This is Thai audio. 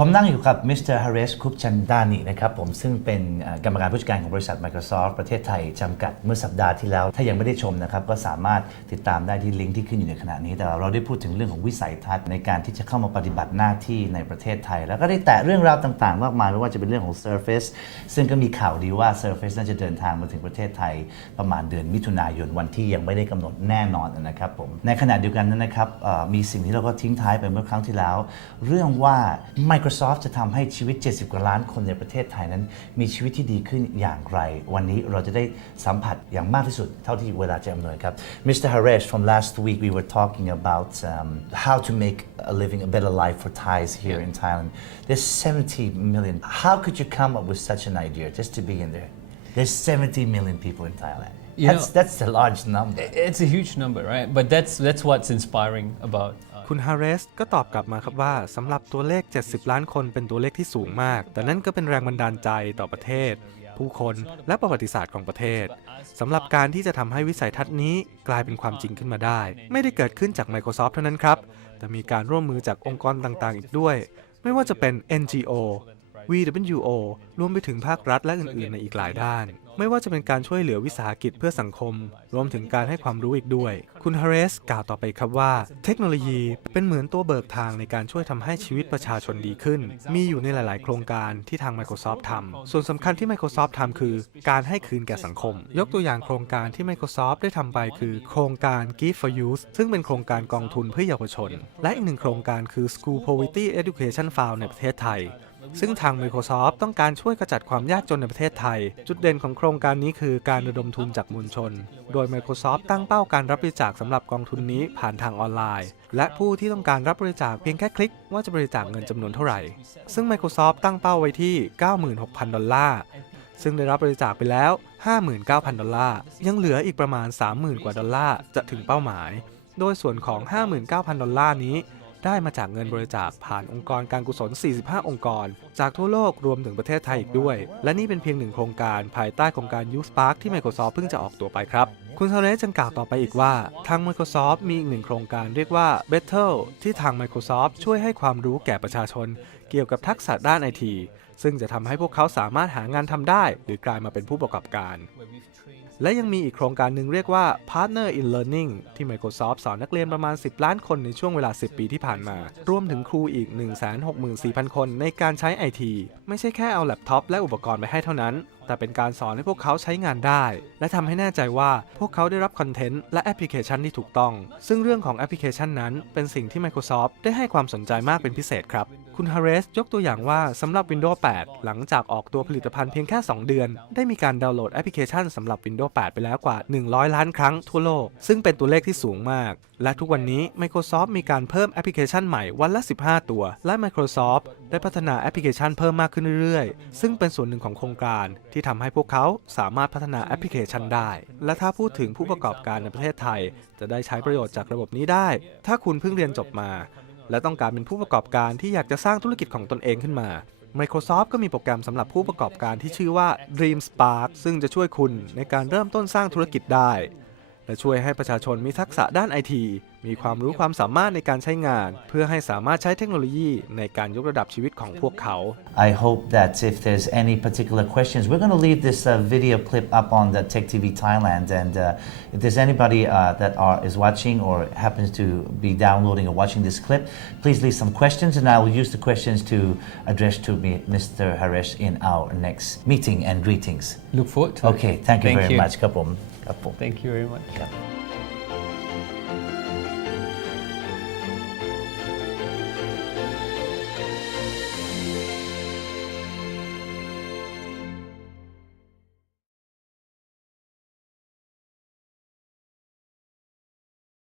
ผมนั่งอยู่กับมิสเตอร์ฮาริสคุปชันดานินะครับผมซึ่งเป็นกรรมการผู้จัดการของบริษัท Microsoft ประเทศไทย จำกัดเมื่อสัปดาห์ที่แล้ว ถ้ายังไม่ได้ชมนะครับ ก็สามารถติดตามได้ที่ลิงก์ที่ขึ้นอยู่ในขณะนี้ แต่เราได้พูดถึงเรื่องของวิสัยทัศน์ในการที่จะเข้ามาปฏิบัติหน้าที่ในประเทศไทย แล้วก็ได้แตะเรื่องราวต่างๆ มากมายไม่ว่าจะเป็นเรื่องของ Surface ซึ่งก็มีข่าวดีว่า Surface น่าจะเดินทางมาถึงประเทศไทย ประมาณเดือนมิถุนายนวันที่ยังไม่ได้กำหนดแน่นอนนะครับผมในขณะเดียวกันนั้นนะครับมีสิ่งที่เราก็ทิ้งท้ายไปเมื่อครั้งที่แล้ว เรื่องว่า Microsoft จะทำให้ชีวิต 70 กว่าล้านคนในประเทศไทยนั้น มีชีวิตที่ดีขึ้นอย่างไร วันนี้เราจะได้สัมผัสอย่างมากที่สุดเท่าที่เวลาจะอำนวยครับ Mr. Haresh from last week we were talking about um, how to make a living a better life for Thais here in Thailand there's 70 million how could you come up with such an idea just to begin there there's 70 million people in Thailand You that's know- that's a large number It's a huge number, right? But that's that's what's inspiring about. คุณฮาร์เรสก็ตอบกลับมาครับว่าสำหรับตัวเลข 70 ล้านคนเป็นตัวเลขที่สูงมาก แต่นั่นก็เป็นแรงบันดาลใจต่อประเทศ ผู้คนและประวัติศาสตร์ของประเทศสำหรับการที่จะทำให้วิสัยทัศน์นี้กลายเป็นความจริงขึ้นมาได้ ไม่ได้เกิดขึ้นจาก Microsoft เท่านั้นครับ แต่มีการร่วมมือจากองค์กรต่างๆ อีกด้วย ไม่ว่าจะเป็น NGO VWO รวมไปถึงภาครัฐและอื่นๆ ในอีกหลายด้าน ไม่ว่าจะเป็นการช่วยเหลือวิสาหกิจเพื่อสังคม รวมถึงการให้ความรู้อีกด้วย คุณฮาร์เรสกล่าวต่อไปครับว่า เทคโนโลยีเป็นเหมือนตัวเบิกทางในการช่วยทำให้ชีวิตประชาชนดีขึ้น มีอยู่ในหลาย ๆ โครงการที่ทาง Microsoft ทำส่วนสำคัญที่ Microsoft ทำคือ การให้คืนแก่สังคม ยกตัวอย่างโครงการที่ Microsoft ได้ทำไปคือ โครงการ Give for Youth ซึ่งเป็นโครงการกองทุนเพื่อเยาวชน และอีกหนึ่งโครงการคือ School Poverty Education Fund ในประเทศไทย ซึ่งทาง Microsoft ต้องการช่วยกระจัดความยากจนในประเทศไทย จุดเด่นของโครงการนี้คือการระดมทุนจากมวลชน โดย Microsoft ตั้งเป้าการรับบริจาคสำหรับกองทุนนี้ผ่านทางออนไลน์ และผู้ที่ต้องการรับบริจาคเพียงแค่คลิกว่าจะบริจาคเงินจำนวนเท่าไหร่ ซึ่ง Microsoft ตั้งเป้าไว้ที่ 96,000 ดอลลาร์ ซึ่งได้รับบริจาคไปแล้ว 59,000 ดอลลาร์ ยังเหลืออีกประมาณ 30,000 กว่าดอลลาร์จะถึงเป้าหมาย โดยส่วนของ 59,000 ดอลลาร์นี้ ได้มาจากเงินบริจาคผ่านองค์กรการกุศล 45 องค์กร จากทั่วโลกรวมถึงประเทศไทยอีกด้วย และนี่เป็นเพียงหนึ่งโครงการภายใต้โครงการ Youth Park ที่ Microsoft เพิ่งจะออกตัวไปครับ คุณซาเรสจังกล่าวต่อไปอีกว่า ทาง Microsoft มีอีกหนึ่งโครงการเรียกว่า Battle ที่ทาง Microsoft ช่วยให้ความรู้แก่ประชาชน เกี่ยวกับทักษะด้านไอทีซึ่งจะทำให้พวกเขาสามารถหางานทำได้ หรือกลายมาเป็นผู้ประกอบการ และยังมีอีกโครงการหนึ่งเรียกว่า Partner in Learning ที่ Microsoft สอนนักเรียนประมาณ 10 ล้านคนในช่วงเวลา 10 ปีที่ผ่านมา รวมถึงครูอีก 164,000 คนในการใช้ IT ไม่ใช่แค่เอาแล็ปท็อปและอุปกรณ์ไปให้เท่านั้น แต่เป็นการสอนให้พวกเขาใช้งานได้ และทำให้แน่ใจว่าพวกเขาได้รับคอนเทนต์และแอปพลิเคชันที่ถูกต้อง ซึ่งเรื่องของแอปพลิเคชันนั้นเป็นสิ่งที่ Microsoft ได้ให้ความสนใจมากเป็นพิเศษครับ คุณฮาร์เรสยกตัวอย่างว่าสำหรับ Windows 8 หลังจากออกตัวผลิตภัณฑ์เพียงแค่ 2 เดือน ได้มีการดาวน์โหลดแอปพลิเคชันสำหรับ Windows 8 ไปแล้วกว่า 100 ล้านครั้งทั่วโลก ซึ่งเป็นตัวเลขที่สูงมาก และทุกวันนี้ Microsoft มีการเพิ่มแอปพลิเคชันใหม่วันละ 15 ตัว และ Microsoft ได้พัฒนาแอปพลิเคชันเพิ่มมากขึ้นเรื่อยๆ ซึ่งเป็นส่วนหนึ่งของโครงการที่ทำให้พวกเขาสามารถพัฒนาแอปพลิเคชันได้ และถ้าพูดถึงผู้ประกอบการในประเทศไทย จะได้ใช้ประโยชน์จากระบบนี้ได้ ถ้าคุณเพิ่งเรียนจบมา และต้องการเป็นผู้ประกอบการที่อยากจะสร้างธุรกิจของตนเองขึ้นมา Microsoft ก็มีโปรแกรมสำหรับผู้ประกอบการที่ชื่อว่า Dream Spark ซึ่งจะช่วยคุณในการเริ่มต้นสร้างธุรกิจได้ และช่วยให้ประชาชนมีทักษะด้านไอทีมีความรู้ความสามารถในการใช้งาน เพื่อให้สามารถใช้เทคโนโลยีในการยกระดับชีวิตของพวกเขา I hope that if there's any particular questions, we're going to leave this uh, video clip up on the Tech TV Thailand. And uh, if there's anybody uh, that are, is watching or happens to be downloading or watching this clip, please leave some questions, and I will use the questions to address to me, Mr. Haresh in our next meeting and greetings. Look forward to it. Okay, thank you Thank very you. much. ครับผม ครับผม Thank you very much.